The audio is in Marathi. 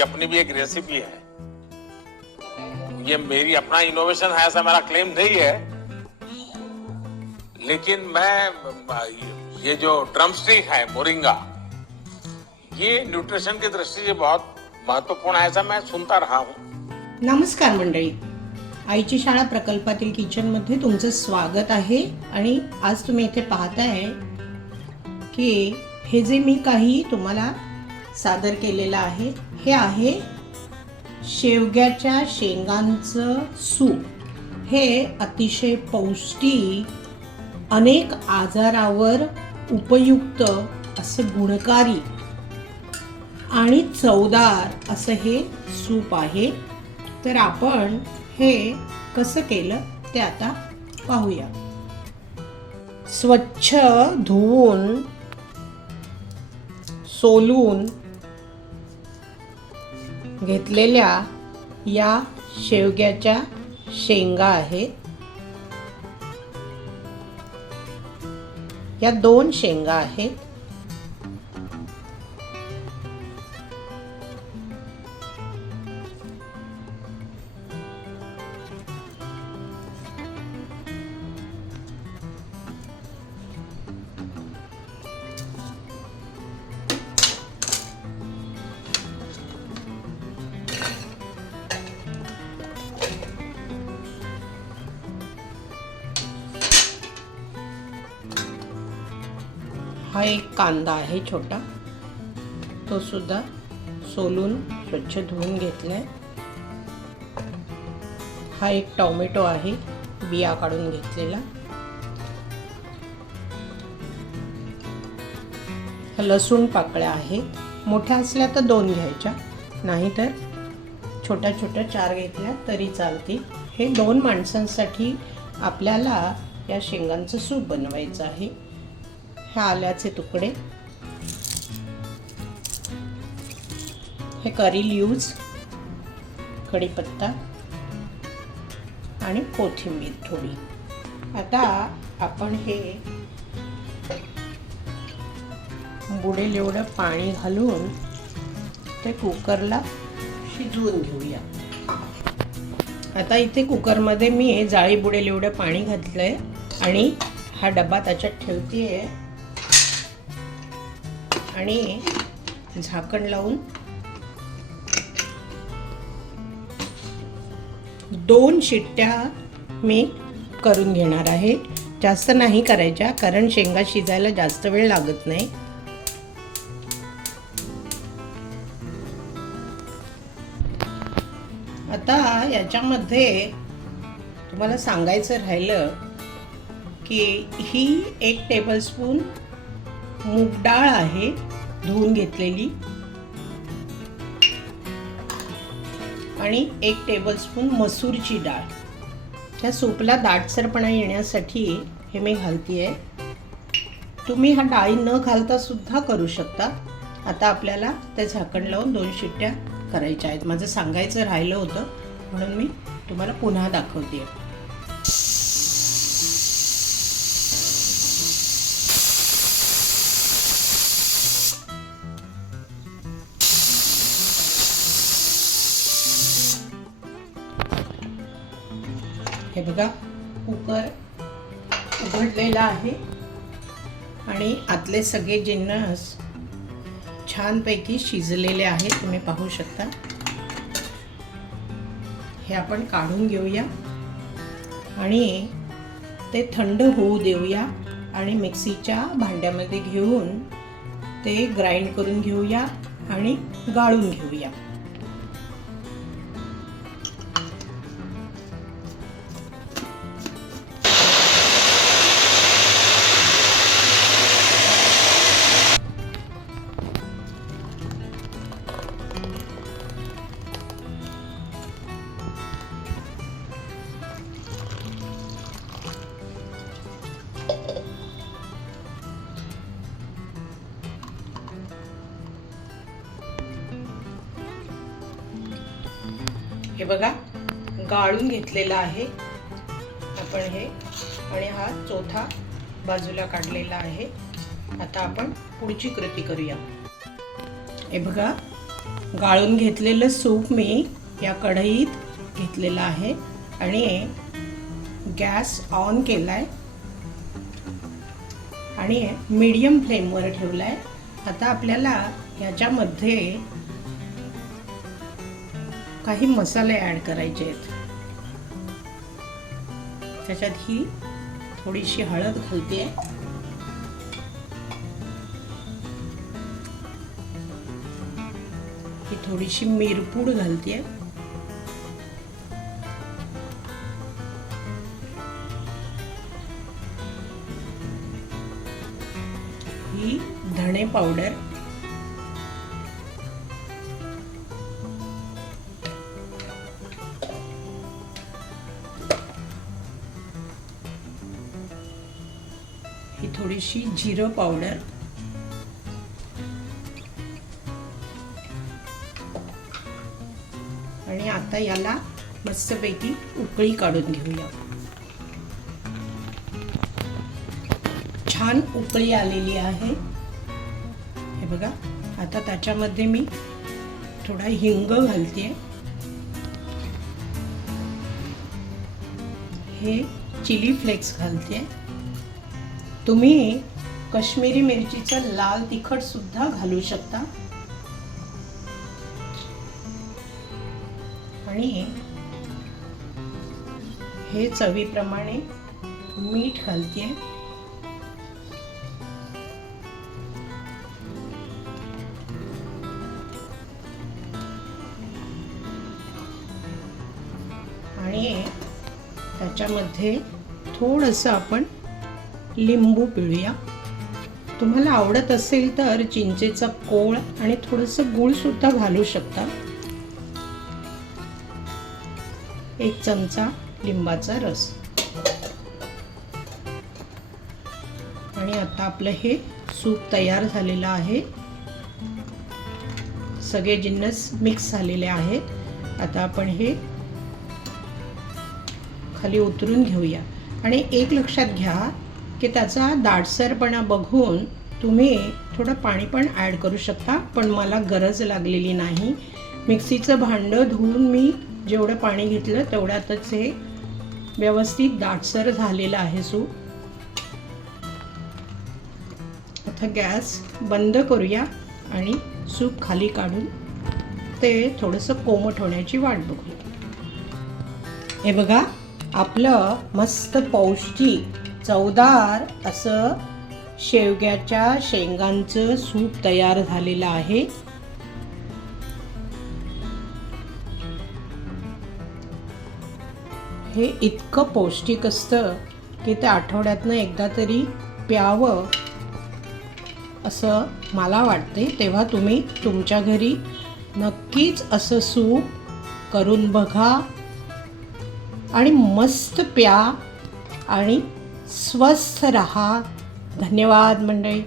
मेरी अपनी भी एक रेसिपी है। ये मेरी अपना इनोवेशन है, ऐसा मेरा क्लेम नहीं है, लेकिन मैं ये जो ड्रमस्टिक है मोरिंगा, ये न्यूट्रिशन की दृष्टि से बहुत महत्वपूर्ण है, ऐसा मैं सुनता रहा हूँ। नमस्कार मंडळी, आईची शाळा प्रकल्पातील किचनमध्ये तुमचं स्वागत आहे। आणि आज तुम्ही इथे पाहताय की हे जे मी काही तुम्हाला सादर केलेलं आहे, हे आहे शेवग्याच्या शेंगांचं सूप। हे अतिशय पौष्टिक, अनेक आजारावर उपयुक्त असं गुणकारी आणि चवदार असं हे सूप आहे। तर आपण हे कसं केलं ते आता पाहूया। स्वच्छ धुवून सोलून घेतलेल्या या शेवग्याच्या शेंगा आहेत। या 2 शेंगा आहेत। हा एक कांदा आहे छोटा, तो सुद्धा सोलून स्वच्छ धुवून घेतलाय। हा एक टोमॅटो आहे, बिया काढून घेतलेला। लसूण पाकळ्या आहेत, मोठ्या असल्या तर 2 घ्यायच्या, नाहीतर छोट्या छोट्या 4 घेतल्या तरी चालतील। हे 2 माणसांसाठी आपल्याला या शेंगांचं सूप बनवायचं आहे। हे आल्याचे तुकडे, हे करी लीव्ज, कढीपत्ता आणि कोथिंबीर थोडी। आता आपण हे बुडेल एवढं पाणी घालून ते कुकरला शिजवून घेऊया। आता इथे कुकरमध्ये मी जाळी बुडेल एवढं पाणी घातलंय आणि हा डबा त्याच्यात ठेवतेय आणि झाकण लावून 2 शिट्ट्या मी करून घेणार आहे। जास्त नाही करायच्या, कारण शेंगा शिजायला जास्त वेळ लागत नाही। आता याच्यामध्ये तुम्हाला सांगायचं राहिलं की ही 1 टेबलस्पून मूग डाळ आहे, धुवून घेतलेली, आणि 1 टेबलस्पून मसूरची डाळ। त्या सूपला दाटसरपणा येण्यासाठी हे मी घालतेय। तुम्ही हा डाळी न घालता सुद्धा करू शकता। आता आपल्याला ते झाकण लावून 2 शिट्ट्या करायच्या आहेत। माझं सांगायचं राहिलं होतं म्हणून मी तुम्हाला पुन्हा दाखवते। हे बघा, कुकर उघडलेला आहे आणि आतले सगळे जिन्नस छानपैकी शिजलेले आहेत, तुम्ही पाहू शकता। हे आपण काढून घेऊया आणि ते थंड होऊ देऊया आणि मिक्सीच्या भांड्यामध्ये घेऊन ते ग्राइंड करून घेऊया आणि गाळून घेऊया। हे बघा, गाळून घेतलेला आहे आपण हे, आणि हा चौथा बाजूला काढलेला आहे। आता आपण पुढची कृती करूया। हे बघा, गाळून घेतलेलं सूप मी या कढईत घेतलेलं आहे आणि गॅस ऑन केलाय आणि मीडियम फ्लेमवर ठेवलाय. आता आपल्याला याच्यामध्ये काही मसाले ॲड करायचे आहेत. त्याच्यात ही थोडीशी हळद घालते, ही थोडीशी मिरपूड घालते, ही धणे पावडर, ही थोडीशी जिरं पावडर, आणि आता याला मस्तपैकी उकळी काढून घेऊया. छान उकळी आलेली आहे हे बघा. आता त्याच्यामध्ये मी थोडा हिंग घालते, हे चिली फ्लेक्स घालते. तुम्ही काश्मीरी मिरचीचं लाल तिखट सुद्धा घालू शकता आणि हे चवीप्रमाणे मीठ घालते. आणि त्याच्यामध्ये थोडंसं आपण लिंबू पिळूया. तुम्हाला आवडत असेल तर चिंचेचा कोळ आणि थोडंसं गूळ सुद्धा घालू शकता. 1 चमचा लिंबाचा रस. आणि आता आपलं हे सूप तयार झालेलं आहे. सगळे जिन्नस मिक्स झालेले आहेत. आता आपण हे खाली उतरून घेऊया. आणि एक लक्षात घ्या की त्याचा दाटसरपणा बघून तुम्ही थोडं पाणी पण ॲड करू शकता, पण मला गरज लागलेली नाही. मिक्सीचं भांडं धुवून मी जेवढं पाणी घेतलं तेवढ्यातच हे व्यवस्थित दाटसर झालेलं आहे सूप. आता गॅस बंद करूया आणि सूप खाली काढून ते थोडंसं कोमट होण्याची वाट बघूया. हे बघा, आपलं मस्त पौष्टिक चवदार असं शेवग्याच्या शेंगांचं सूप तयार झालेलं आहे. हे इतकं पौष्टिक असतं की ते आठवड्यातनं एकदा तरी प्यावं असं मला वाटते. तेव्हा तुम्ही तुमच्या घरी नक्कीच असं सूप करून बघा आणि मस्त प्या आणि स्वस्थ रहा. धन्यवाद मंडळी.